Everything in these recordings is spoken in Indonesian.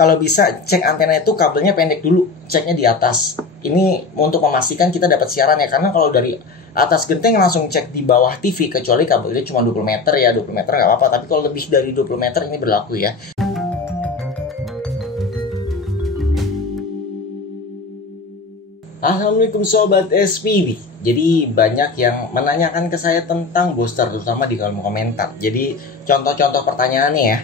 kalau bisa cek antena itu kabelnya pendek dulu, ceknya di atas. Ini untuk memastikan kita dapat siaran ya, karena kalau dari atas genteng langsung cek di bawah TV, kecuali kabelnya cuma 20 meter ya, 20 meter nggak apa-apa, tapi kalau lebih dari 20 meter ini berlaku ya. Assalamualaikum Sobat SPB. Jadi banyak yang menanyakan ke saya tentang booster, terutama di kolom komentar. Jadi contoh-contoh pertanyaannya ya,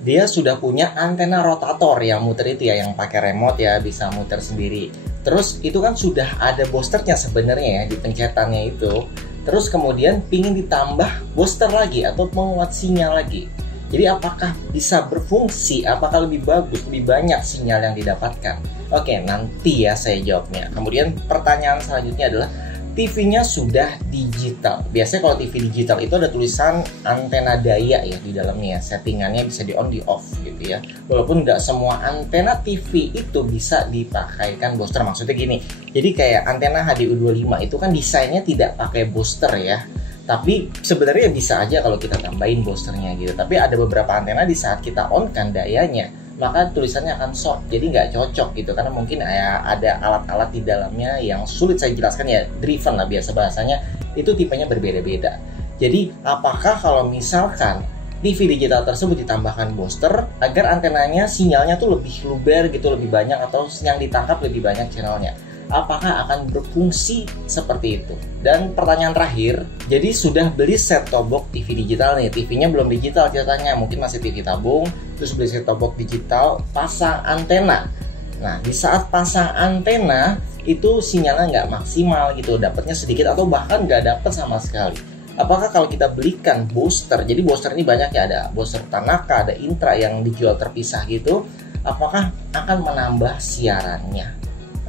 dia sudah punya antena rotator yang muter itu ya, yang pakai remote ya, bisa muter sendiri. Terus itu kan sudah ada boosternya sebenarnya ya, di pencetannya itu. Terus kemudian pingin ditambah booster lagi atau menguat sinyal lagi. Jadi apakah bisa berfungsi, apakah lebih bagus, lebih banyak sinyal yang didapatkan? Oke, nanti ya saya jawabnya. Kemudian pertanyaan selanjutnya adalah TV-nya sudah digital. Biasanya kalau TV digital itu ada tulisan antena daya ya di dalamnya. Settingannya bisa di on, di off gitu ya. Walaupun nggak semua antena TV itu bisa dipakaikan booster. Maksudnya gini, jadi kayak antena HDU25 itu kan desainnya tidak pakai booster ya. Tapi sebenarnya bisa aja kalau kita tambahin boosternya gitu. Tapi ada beberapa antena di saat kita on kan dayanya, maka tulisannya akan short, jadi nggak cocok gitu. Karena mungkin ada alat-alat di dalamnya yang sulit saya jelaskan ya, driven lah biasa bahasanya, itu tipenya berbeda-beda. Jadi apakah kalau misalkan TV digital tersebut ditambahkan booster agar antenanya sinyalnya tuh lebih luber gitu, lebih banyak, atau yang ditangkap lebih banyak channelnya, apakah akan berfungsi seperti itu? Dan pertanyaan terakhir, jadi sudah beli set top box TV digital nih, TV-nya belum digital ceritanya, mungkin masih TV tabung, terus beli set top box digital, pasang antena. Nah, di saat pasang antena itu sinyalnya nggak maksimal gitu, dapatnya sedikit atau bahkan nggak dapat sama sekali. Apakah kalau kita belikan booster, jadi booster ini banyak ya, ada booster Tanaka, ada Intra yang dijual terpisah gitu, apakah akan menambah siarannya?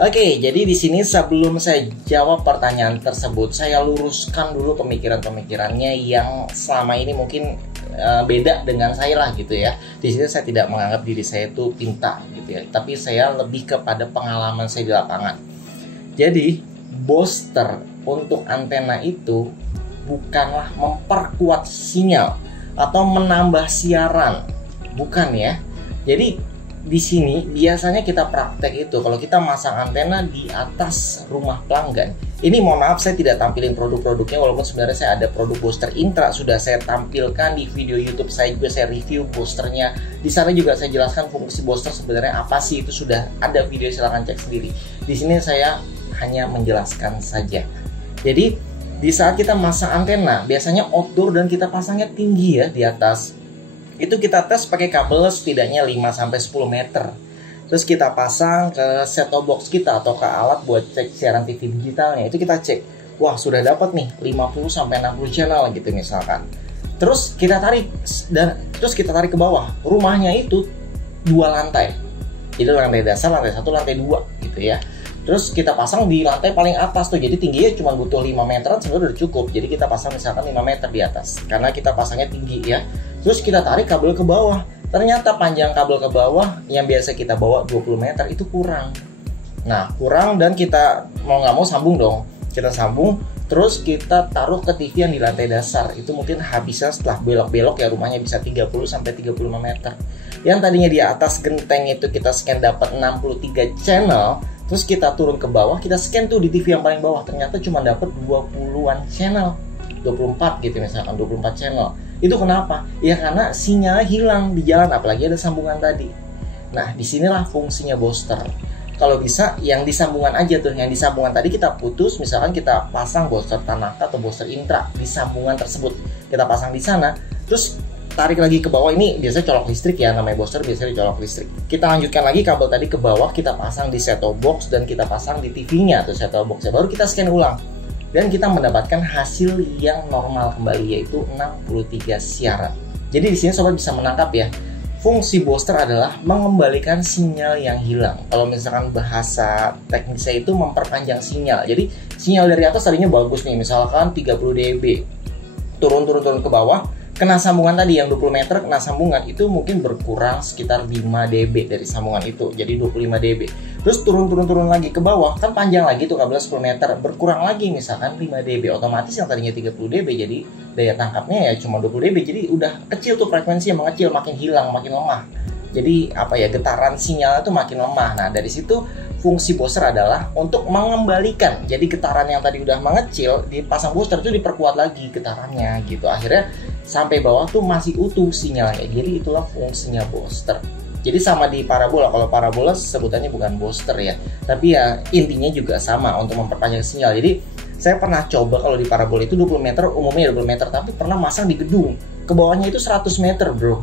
Oke, jadi di sini sebelum saya jawab pertanyaan tersebut, saya luruskan dulu pemikiran-pemikirannya yang selama ini mungkin beda dengan saya lah gitu ya. Di sini saya tidak menganggap diri saya itu pintar gitu ya, tapi saya lebih kepada pengalaman saya di lapangan. Jadi booster untuk antena itu bukanlah memperkuat sinyal atau menambah siaran, bukan ya. Jadi di sini biasanya kita praktek itu kalau kita masang antena di atas rumah pelanggan. Ini mohon maaf saya tidak tampilin produk-produknya, walaupun sebenarnya saya ada produk booster Intra, sudah saya tampilkan di video YouTube saya juga, saya review boosternya. Di sana juga saya jelaskan fungsi booster sebenarnya apa sih, itu sudah ada video, silahkan cek sendiri. Di sini saya hanya menjelaskan saja. Jadi di saat kita masang antena, biasanya outdoor dan kita pasangnya tinggi ya di atas. Itu kita tes pakai kabel setidaknya 5-10 meter. Terus kita pasang ke set-top box kita atau ke alat buat cek siaran TV digitalnya. Itu kita cek, wah sudah dapat nih 50-60 channel gitu misalkan. Terus kita tarik ke bawah. Rumahnya itu 2 lantai. Jadi lantai dasar, lantai 1, lantai 2 gitu ya. Terus kita pasang di lantai paling atas tuh, jadi tingginya cuma butuh 5 meteran sebenarnya udah cukup. Jadi kita pasang misalkan 5 meter di atas, karena kita pasangnya tinggi ya. Terus kita tarik kabel ke bawah, ternyata panjang kabel ke bawah yang biasa kita bawa 20 meter itu kurang. Nah kurang, dan kita mau nggak mau sambung dong. Kita sambung, terus kita taruh ke TV yang di lantai dasar. Itu mungkin habisnya setelah belok-belok ya, rumahnya bisa 30-35 meter. Yang tadinya di atas genteng itu kita scan dapat 63 channel, terus kita turun ke bawah, kita scan tuh di TV yang paling bawah, ternyata cuma dapat 20-an channel, 24 gitu misalkan, 24 channel. Itu kenapa? Ya karena sinyalnya hilang di jalan, apalagi ada sambungan tadi. Nah disinilah fungsinya booster. Kalau bisa yang disambungan aja tuh, yang disambungan tadi kita putus, misalkan kita pasang booster Tanaka atau booster Intra di sambungan tersebut, kita pasang di sana, terus tarik lagi ke bawah. Ini biasanya colok listrik ya, namanya booster biasanya dicolok listrik. Kita lanjutkan lagi kabel tadi ke bawah, kita pasang di set-top box dan kita pasang di TV-nya atau set-top box-nya, baru kita scan ulang. Dan kita mendapatkan hasil yang normal kembali, yaitu 63 siaran. Jadi di sini sobat bisa menangkap ya, fungsi booster adalah mengembalikan sinyal yang hilang. Kalau misalkan bahasa teknisnya itu memperpanjang sinyal. Jadi sinyal dari atas tadinya bagus nih, misalkan 30 dB, turun ke bawah, kena sambungan tadi yang 20 meter, kena sambungan itu mungkin berkurang sekitar 5 dB dari sambungan itu, jadi 25 dB. Terus turun lagi ke bawah, kan panjang lagi tuh kabel 10 meter, berkurang lagi misalkan 5 dB, otomatis yang tadinya 30 dB jadi daya tangkapnya ya cuma 20 dB, jadi udah kecil tuh frekuensi yang mengecil, makin hilang, makin lemah. Jadi apa ya, getaran sinyal itu makin lemah. Nah dari situ fungsi booster adalah untuk mengembalikan. Jadi getaran yang tadi udah mengecil, dipasang booster itu diperkuat lagi getarannya gitu. Akhirnya sampai bawah tuh masih utuh sinyalnya. Jadi itulah fungsinya booster. Jadi sama di parabola. Kalau parabola sebutannya bukan booster ya, tapi ya intinya juga sama untuk memperpanjang sinyal. Jadi saya pernah coba kalau di parabola itu 20 meter, umumnya 20 meter, tapi pernah masang di gedung. Ke bawahnya itu 100 meter, bro.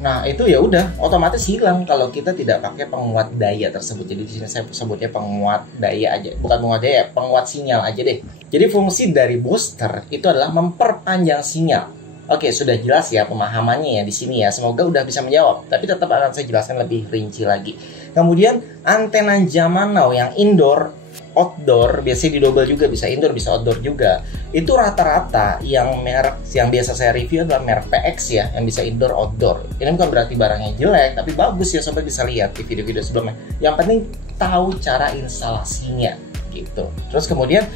Nah itu ya udah otomatis hilang kalau kita tidak pakai penguat daya tersebut. Jadi di sini saya sebutnya penguat daya aja, bukan penguat daya, penguat sinyal aja deh. Jadi fungsi dari booster itu adalah memperpanjang sinyal. Oke, sudah jelas ya pemahamannya ya di sini ya. Semoga udah bisa menjawab. Tapi tetap akan saya jelaskan lebih rinci lagi. Kemudian antena zaman now yang indoor, outdoor, biasanya didobel juga, bisa indoor bisa outdoor juga. Itu rata-rata yang merek yang biasa saya review adalah merek PX ya, yang bisa indoor outdoor. Ini bukan berarti barangnya jelek, tapi bagus ya, sobat bisa lihat di video-video sebelumnya. Yang penting tahu cara instalasinya gitu. Terus kemudian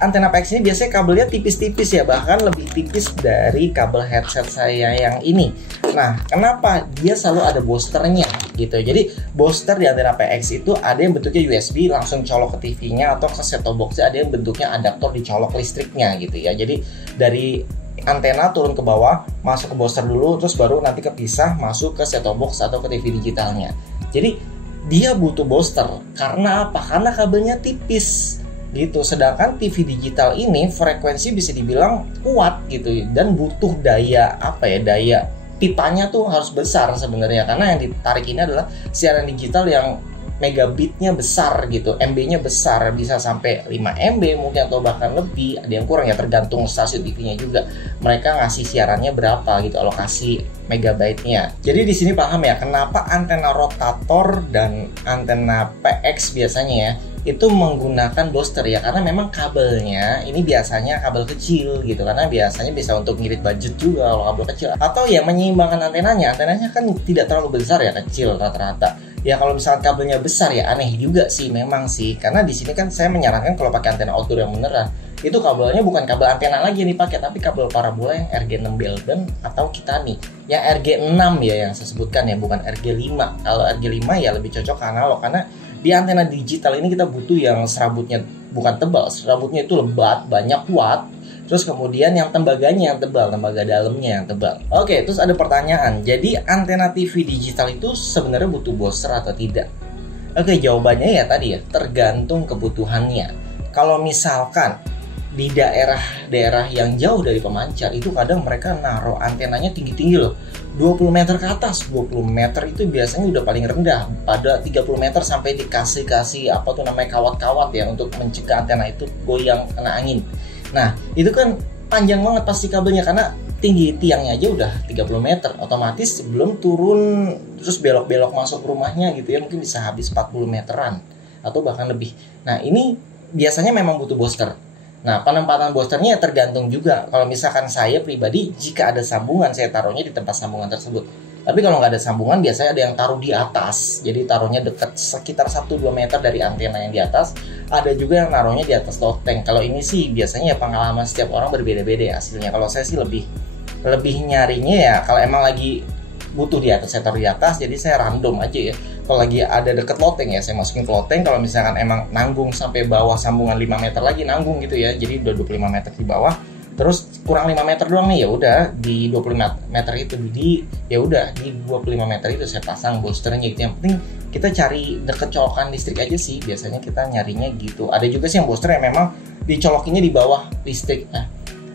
antena PX ini biasanya kabelnya tipis-tipis ya, bahkan lebih tipis dari kabel headset saya yang ini. Nah, kenapa dia selalu ada boosternya gitu? Jadi booster di antena PX itu ada yang bentuknya USB langsung colok ke TV-nya, atau ke set-top box, ada yang bentuknya adaptor dicolok listriknya gitu ya. Jadi dari antena turun ke bawah, masuk ke booster dulu, terus baru nanti kepisah masuk ke set-top box atau ke TV digitalnya. Jadi dia butuh booster karena apa? Karena kabelnya tipis gitu. Sedangkan TV digital ini frekuensi bisa dibilang kuat gitu, dan butuh daya apa ya, daya pipanya tuh harus besar sebenarnya, karena yang ditarik ini adalah siaran digital yang megabitnya besar gitu, MB-nya besar, bisa sampai 5 MB mungkin atau bahkan lebih, ada yang kurang ya, tergantung stasiun TV-nya juga. Mereka ngasih siarannya berapa gitu, alokasi megabyte-nya. Jadi di sini paham ya kenapa antena rotator dan antena PX biasanya ya itu menggunakan booster ya, karena memang kabelnya ini biasanya kabel kecil gitu, karena biasanya bisa untuk ngirit budget juga kalau kabel kecil, atau ya menyeimbangkan antenanya kan tidak terlalu besar ya, kecil rata-rata. Ya kalau misalnya kabelnya besar ya aneh juga sih memang sih, karena di sini kan saya menyarankan kalau pakai antena outdoor yang beneran itu kabelnya bukan kabel antena lagi yang dipakai, tapi kabel parabola yang RG6 Belden atau Kitani. Yang RG6 ya yang saya sebutkan ya, bukan RG5. Kalau RG5 ya lebih cocok ke analog, karena di antena digital ini kita butuh yang serabutnya bukan tebal, serabutnya itu lebat, banyak watt. Terus kemudian yang tembaganya yang tebal, tembaga dalamnya yang tebal. Oke, terus ada pertanyaan. Jadi antena TV digital itu sebenarnya butuh booster atau tidak? Oke, jawabannya ya tadi ya, tergantung kebutuhannya. Kalau misalkan di daerah-daerah yang jauh dari pemancar itu kadang mereka naruh antenanya tinggi-tinggi loh, 20 meter ke atas. 20 meter itu biasanya udah paling rendah, pada 30 meter sampai dikasih apa tuh namanya, kawat-kawat ya, untuk mencegah antena itu goyang kena angin. Nah itu kan panjang banget pasti kabelnya, karena tinggi tiangnya aja udah 30 meter, otomatis sebelum turun terus belok-belok masuk rumahnya gitu ya, mungkin bisa habis 40 meteran atau bahkan lebih. Nah ini biasanya memang butuh booster. Nah, penempatan boosternya tergantung juga. Kalau misalkan saya pribadi, jika ada sambungan, saya taruhnya di tempat sambungan tersebut. Tapi kalau nggak ada sambungan, biasanya ada yang taruh di atas. Jadi taruhnya dekat sekitar 1-2 meter dari antena yang di atas. Ada juga yang naruhnya di atas loteng. Kalau ini sih biasanya ya pengalaman setiap orang berbeda-beda ya hasilnya. Kalau saya sih lebih nyarinya ya, kalau emang lagi butuh di atas, saya taruh di atas. Jadi saya random aja ya. Kalau lagi ada deket loteng ya, saya masukin ke loteng. Kalau misalkan emang nanggung sampai bawah sambungan 5 meter lagi, nanggung gitu ya. Jadi udah 25 meter di bawah, terus kurang 5 meter doang nih, ya udah di 25 meter itu di 25 meter itu saya pasang boosternya gitu. Yang penting kita cari deket colokan listrik aja sih, biasanya kita nyarinya gitu. Ada juga sih yang booster yang memang dicolokinnya di bawah listrik.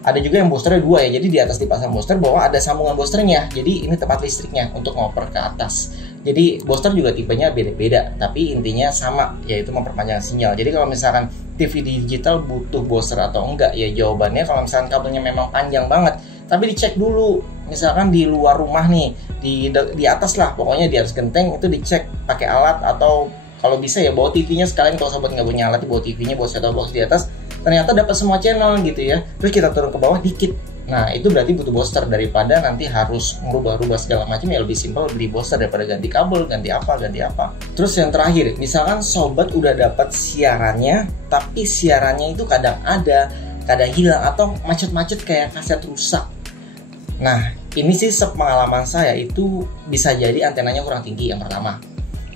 Ada juga yang boosternya 2 ya, jadi di atas dipasang booster, bawah ada sambungan boosternya, jadi ini tempat listriknya untuk ngoper ke atas. Jadi booster juga tipenya beda-beda, tapi intinya sama, yaitu memperpanjang sinyal. Jadi kalau misalkan TV digital butuh booster atau enggak, ya jawabannya kalau misalkan kabelnya memang panjang banget, tapi dicek dulu, misalkan di luar rumah nih, di atas lah, pokoknya di atas genteng itu dicek pakai alat, atau kalau bisa ya bawa TV-nya sekalian. Kalau sobat nggak punya alat, bawa TV-nya, bawa set-top box di atas, ternyata dapat semua channel gitu ya, terus kita turun ke bawah dikit. Nah itu berarti butuh booster, daripada nanti harus merubah-rubah segala macam, ya lebih simpel beli booster daripada ganti kabel, ganti apa. Terus yang terakhir, misalkan sobat udah dapat siarannya, tapi siarannya itu kadang hilang atau macet-macet kayak kaset rusak. Nah ini sih sepengalaman saya itu bisa jadi antenanya kurang tinggi yang pertama.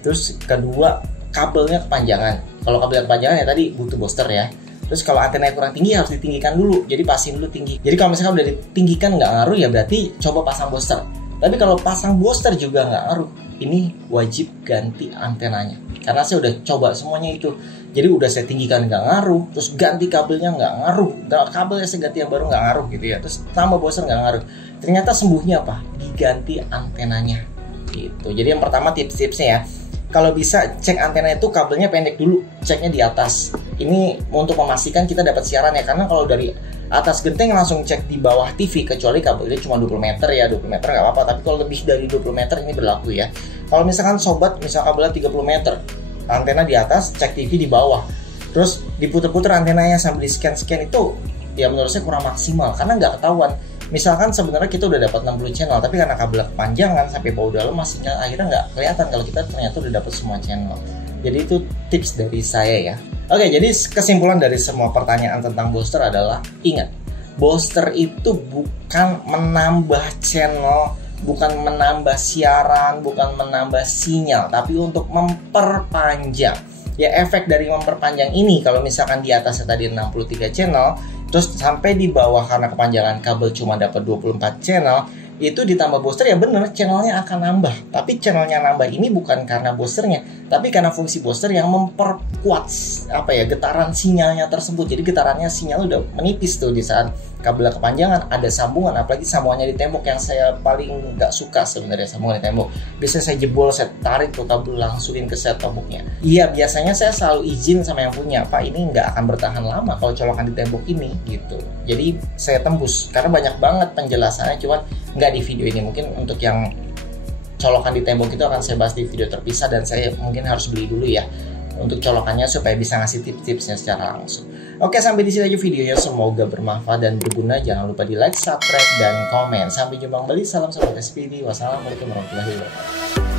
Terus kedua, kabelnya kepanjangan. Kalau kabelnya kepanjangan ya tadi butuh booster ya. Terus kalau antenanya kurang tinggi harus ditinggikan dulu. Jadi pasin dulu tinggi. Jadi kalau misalkan udah ditinggikan nggak ngaruh ya berarti coba pasang booster. Tapi kalau pasang booster juga nggak ngaruh, ini wajib ganti antenanya. Karena saya udah coba semuanya itu. Jadi udah saya tinggikan nggak ngaruh, terus ganti kabelnya nggak ngaruh. Kabelnya saya ganti yang baru nggak ngaruh gitu ya. Terus tambah booster nggak ngaruh. Ternyata sembuhnya apa? Diganti antenanya. Gitu. Jadi yang pertama tips-tipsnya ya. Kalau bisa cek antena itu kabelnya pendek dulu, ceknya di atas. Ini untuk memastikan kita dapat siaran ya, karena kalau dari atas genteng langsung cek di bawah TV, kecuali kabelnya cuma 20 meter ya, 20 meter nggak apa-apa, tapi kalau lebih dari 20 meter ini berlaku ya. Kalau misalkan sobat, misal kabelnya 30 meter, antena di atas, cek TV di bawah, terus diputer-puter antenanya sambil di scan-scan itu, ya menurut saya kurang maksimal, karena nggak ketahuan. Misalkan sebenarnya kita udah dapat 60 channel, tapi karena kabel kepanjangan sampai bawah dalam masihnya akhirnya nggak kelihatan kalau kita ternyata udah dapat semua channel. Jadi itu tips dari saya ya. Oke, jadi kesimpulan dari semua pertanyaan tentang booster adalah ingat, booster itu bukan menambah channel, bukan menambah siaran, bukan menambah sinyal, tapi untuk memperpanjang. Ya efek dari memperpanjang ini kalau misalkan di atasnya tadi 63 channel, terus sampai di bawah karena kepanjangan kabel cuma dapat 24 channel, itu ditambah booster ya bener channelnya akan nambah. Tapi channelnya nambah ini bukan karena boosternya, tapi karena fungsi booster yang memperkuat getaran sinyalnya tersebut. Jadi getarannya sinyal udah menipis tuh di saat kabel kepanjangan, ada sambungan, apalagi sambungannya di tembok yang saya paling nggak suka sebenarnya, sambungan di tembok. Biasanya saya jebol, saya tarik tuh kabel langsurin ke set temboknya. Iya, biasanya saya selalu izin sama yang punya, Pak ini nggak akan bertahan lama kalau colokan di tembok ini gitu. Jadi saya tembus karena banyak banget penjelasannya, cuman nggak di video ini. Mungkin untuk yang colokan di tembok itu akan saya bahas di video terpisah, dan saya mungkin harus beli dulu ya untuk colokannya supaya bisa ngasih tips-tipsnya secara langsung. Oke, sampai di sini aja videonya. Semoga bermanfaat dan berguna. Jangan lupa di like, subscribe, dan komen. Sampai jumpa kembali. Salam sobat SPD. Wassalamualaikum warahmatullahi wabarakatuh.